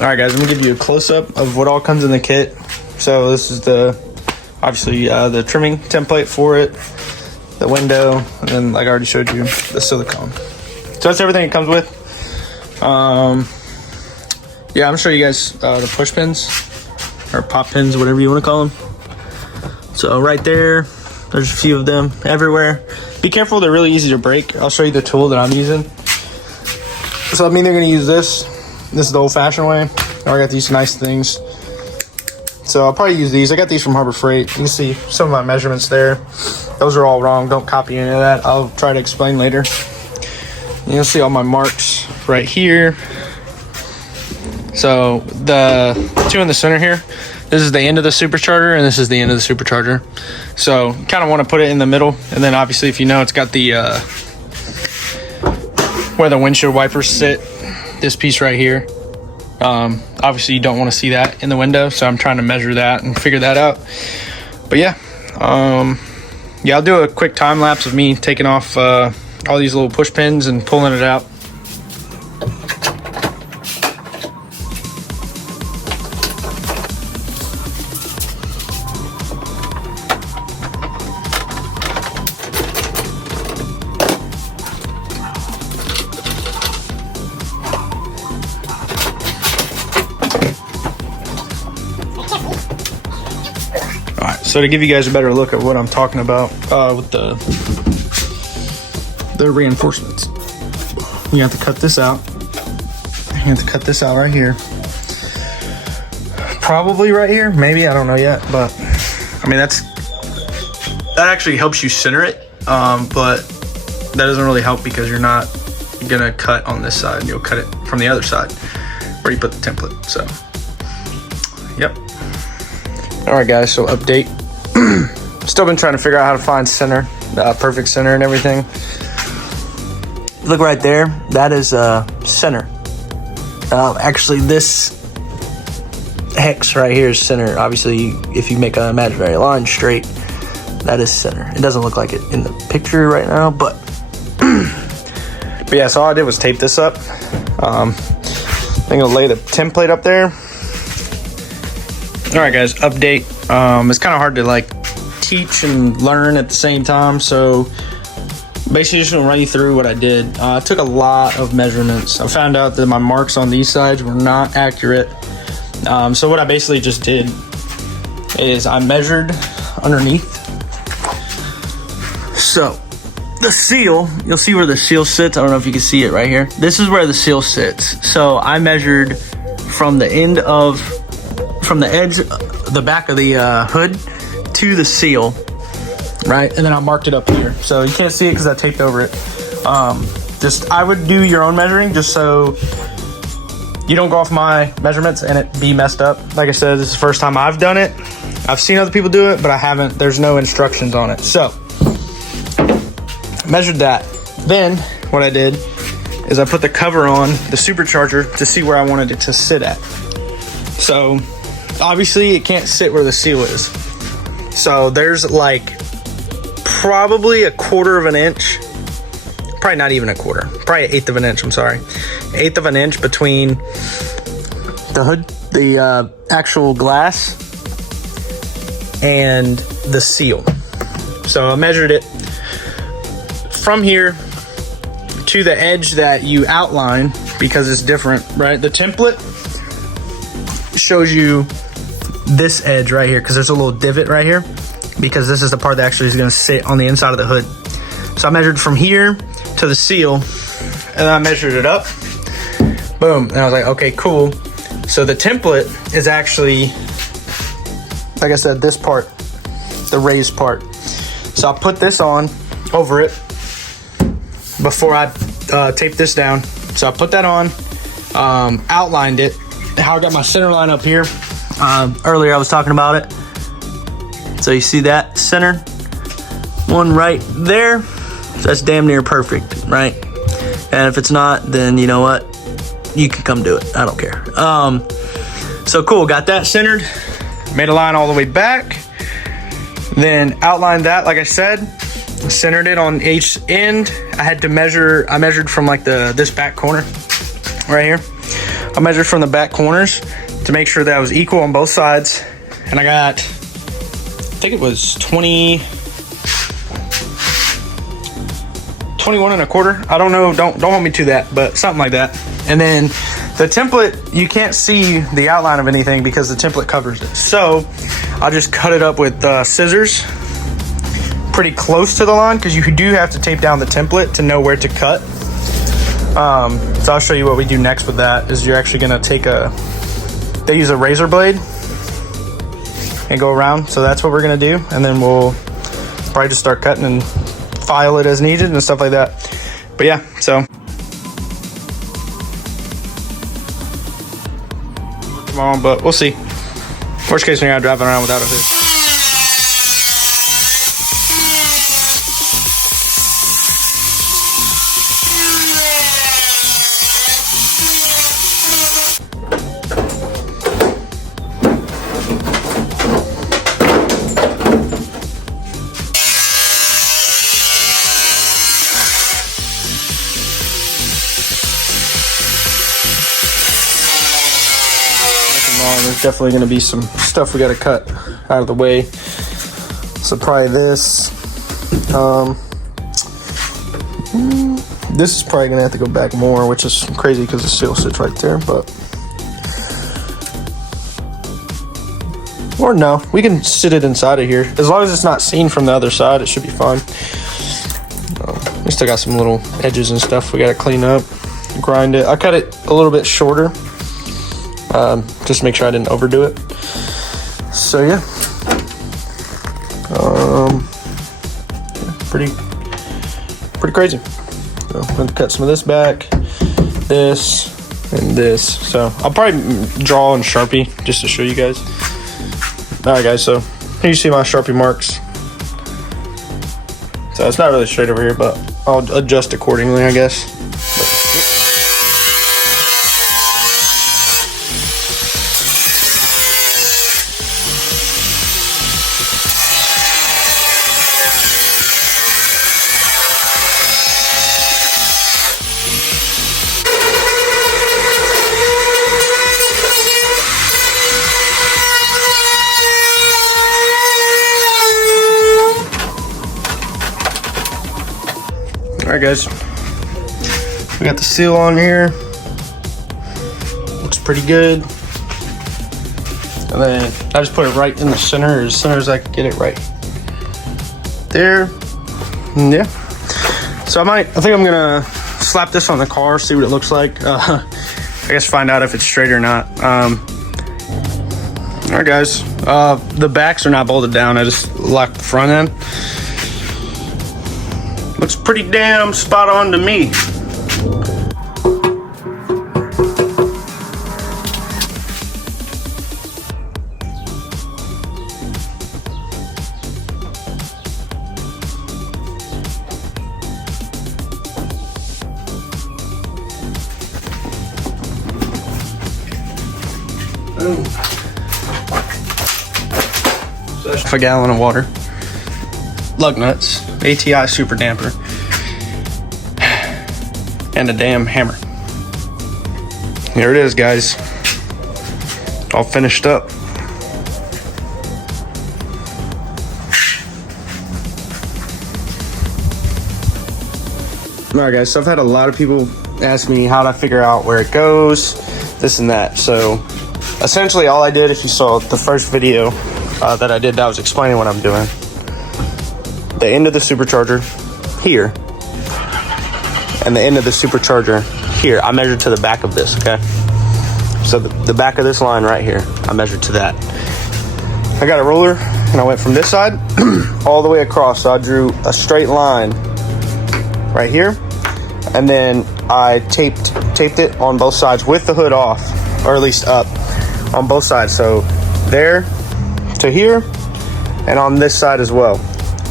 All right, guys, I'm gonna give you a close-up of what all comes in the kit. So this is obviously the trimming template for it, the window, and then like I already showed you, the silicone. So that's everything it comes with. Yeah, I'm gonna show you guys the push pins or pop pins, whatever you want to call them. So right there, there's a few of them everywhere. Be careful, they're really easy to break. I'll show you the tool that I'm using. So I'm either gonna use this. This is the old-fashioned way. I got these nice things. So I'll probably use these. I got these from Harbor Freight. You can see some of my measurements there. Those are all wrong. Don't copy any of that. I'll try to explain later. You'll see all my marks right here. So the two in the center here, this is the end of the supercharger and this is the end of the supercharger. So you kind of want to put it in the middle. And then obviously, if you know, it's got the where the windshield wipers sit, this piece right here. Obviously you don't want to see that in the window, so I'm trying to measure that and figure that out. But yeah, I'll do a quick time lapse of me taking off all these little push pins and pulling it out. So to give you guys a better look at what I'm talking about with the reinforcements, you have to cut this out. You have to cut this out right here. Probably right here, maybe, I don't know yet. But I mean, that actually helps you center it, but that doesn't really help because you're not gonna cut on this side. You'll cut it from the other side where you put the template. So, yep. All right, guys. So update. Still been trying to figure out how to find center, perfect center and everything. Look right there, that is center. Actually, this hex right here is center. Obviously, if you make an imaginary line straight, that is center. It doesn't look like it in the picture right now, but yeah, so all I did was tape this up. I'm gonna lay the template up there. All right, guys, update. It's kind of hard to like teach and learn at the same time, so basically just gonna run you through what I did. I took a lot of measurements. I found out that my marks on these sides were not accurate. So what I basically just did is I measured underneath. So the seal, you'll see where the seal sits. I don't know if you can see it right here. This is where the seal sits. So I measured from the end of, from the edge, the back of the hood to the seal, right? And then I marked it up here. So you can't see it because I taped over it. I would do your own measuring just so you don't go off my measurements and it be messed up. Like I said, this is the first time I've done it. I've seen other people do it, but I haven't. There's no instructions on it. So measured that. Then what I did is I put the cover on the supercharger to see where I wanted it to sit at. So obviously it can't sit where the seal is. So there's like probably 1/4 of an inch, probably not even 1/4, probably 1/8 of an inch, I'm sorry. 1/8 of an inch between the hood, the actual glass, and the seal. So I measured it from here to the edge that you outline because it's different, right? The template shows you this edge right here because there's a little divot right here because this is the part that actually is going to sit on the inside of the hood. So I measured from here to the seal and then I measured it up. Boom. And I was like, okay, cool. So the template is actually, like I said, this part, the raised part. So I'll put this on over it before I tape this down. So I put that on, outlined it, how I got my center line up here. Earlier I was talking about it. So you see that center one right there. So that's damn near perfect, right? And if it's not, then you know what? You can come do it. I don't care. So cool, got that centered. Made a line all the way back. Then outlined that, like I said. Centered it on each end. I had to measure, I measured from like this back corner right here. I measured from the back corners to make sure that was equal on both sides. And I got, I think it was 21 1/4. I don't know, don't hold me to that, but something like that. And then the template, you can't see the outline of anything because the template covers it. So I'll just cut it up with scissors pretty close to the line, because you do have to tape down the template to know where to cut. So I'll show you what we do next with that. Is you're actually gonna take they use a razor blade and go around. So that's what we're gonna do. And then we'll probably just start cutting and file it as needed and stuff like that. But yeah, so. On, but we'll see. Worst case scenario, driving around without a hood. There's definitely going to be some stuff we got to cut out of the way. So probably this. This is probably going to have to go back more, which is crazy because the seal sits right there. But or no, we can sit it inside of here as long as it's not seen from the other side. It should be fine. We still got some little edges and stuff we got to clean up, grind it. I cut it a little bit shorter. Just to make sure I didn't overdo it. So yeah, pretty crazy. So I'm gonna cut some of this back, this, and this. So I'll probably draw in Sharpie just to show you guys. All right, guys. So here you see my Sharpie marks. So it's not really straight over here, but I'll adjust accordingly, I guess. Alright guys, we got the seal on here, looks pretty good, and then I just put it right in the center as I can get it right there. And yeah, so I think I'm gonna slap this on the car, see what it looks like. I guess find out if it's straight or not. Alright guys, the backs are not bolted down, I just locked the front end. Looks pretty damn spot on to me. Boom. So that's a gallon of water. Lug nuts, ATI super damper, and a damn hammer. Here it is, guys. All finished up. Alright guys, so I've had a lot of people ask me how to figure out where it goes, this and that. So essentially all I did, if you saw the first video that I did, that was explaining what I'm doing. The end of the supercharger here and the end of the supercharger here, I measured to the back of this, okay? So the back of this line right here, I measured to that. I got a ruler and I went from this side all the way across. So I drew a straight line right here, and then I taped it on both sides with the hood off, or at least up on both sides. So there to here and on this side as well.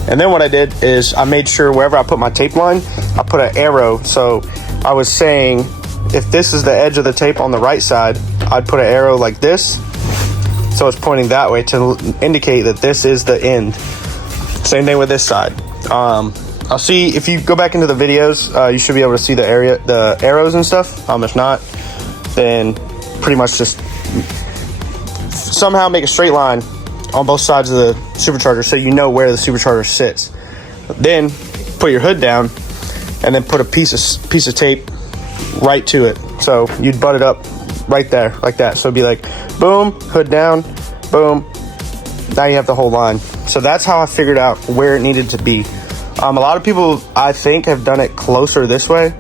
And then what I did is I made sure wherever I put my tape line, I put an arrow. So I was saying if this is the edge of the tape on the right side, I'd put an arrow like this. So it's pointing that way to indicate that this is the end. Same thing with this side. I'll see if you go back into the videos, you should be able to see the arrows and stuff. If not, then pretty much just somehow make a straight line on both sides of the supercharger so you know where the supercharger sits. Then put your hood down and then put a piece of tape right to it. So you'd butt it up right there like that. So it'd be like boom, hood down, boom. Now you have the whole line. So that's how I figured out where it needed to be. A lot of people, I think, have done it closer this way.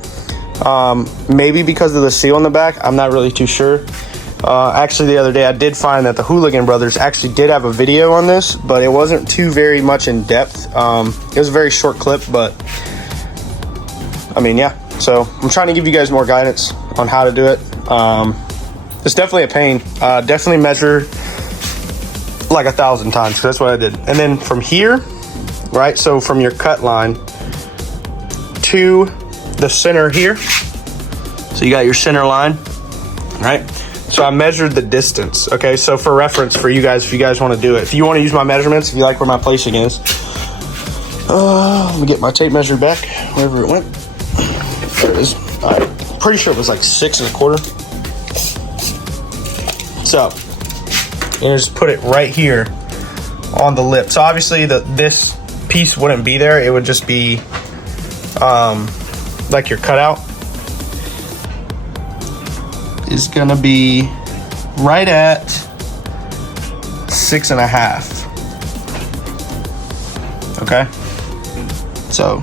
Maybe because of the seal on the back. I'm not really too sure. Actually, the other day I did find that the Hooligan Brothers actually did have a video on this, but it wasn't too very much in depth. It was a very short clip, but I mean, yeah. So I'm trying to give you guys more guidance on how to do it. It's definitely a pain. Definitely measure like 1,000 times. That's what I did. And then from here, right? So from your cut line to the center here. So you got your center line, right? So I measured the distance. Okay, so for reference for you guys, if you guys want to do it, if you want to use my measurements, if you like where my placing is, let me get my tape measure back, wherever it went. There it is. All right, pretty sure it was like 6 1/4. So you just put it right here on the lip. So obviously this piece wouldn't be there. It would just be like your cutout is gonna be right at 6 1/2. Okay, so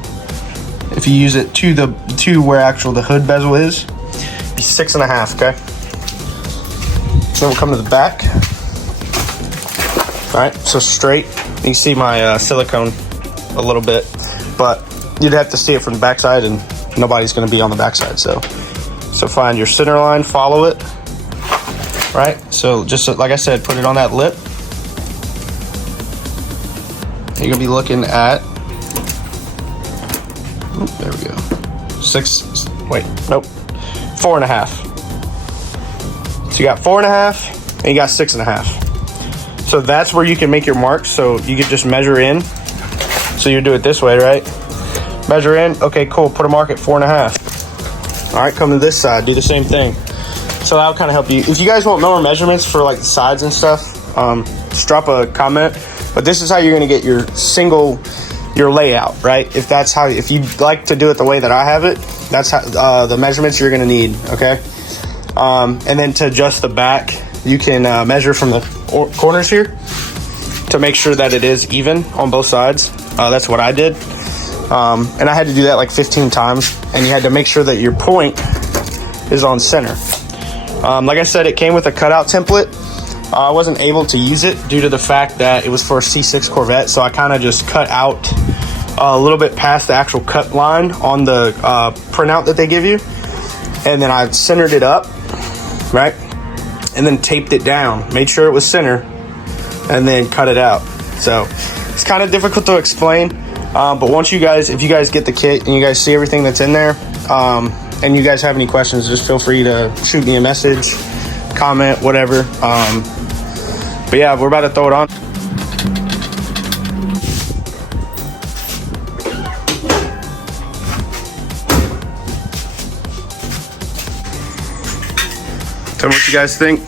if you use it to where actual the hood bezel is, be 6 1/2. Okay, then we'll come to the back. All right, so straight. You can see my silicone a little bit, but you'd have to see it from the backside, and nobody's going to be on the backside. So find your center line, follow it. Right. So just like I said, put it on that lip. You're gonna be looking at. Oh, there we go. 4 1/2. So you got 4 1/2, and you got 6 1/2. So that's where you can make your marks. So you could just measure in. So you do it this way, right? Measure in. Okay, cool. Put a mark at 4 1/2. All right, come to this side. Do the same thing. So that'll kind of help you. If you guys want more measurements for like the sides and stuff, just drop a comment. But this is how you're going to get your layout, right? If you'd like to do it the way that I have it, that's how the measurements you're going to need. Okay. And then to adjust the back, you can measure from the corners here to make sure that it is even on both sides. That's what I did. And I had to do that like 15 times, and you had to make sure that your point is on center. Like I said, it came with a cutout template. I wasn't able to use it due to the fact that it was for a C6 Corvette, so I kind of just cut out a little bit past the actual cut line on the printout that they give you, and then I centered it up, right, and then taped it down, made sure it was center, and then cut it out. So it's kind of difficult to explain, but if you guys get the kit and you guys see everything that's in there, and you guys have any questions, just feel free to shoot me a message, comment, whatever. But yeah, we're about to throw it on. Tell me what you guys think.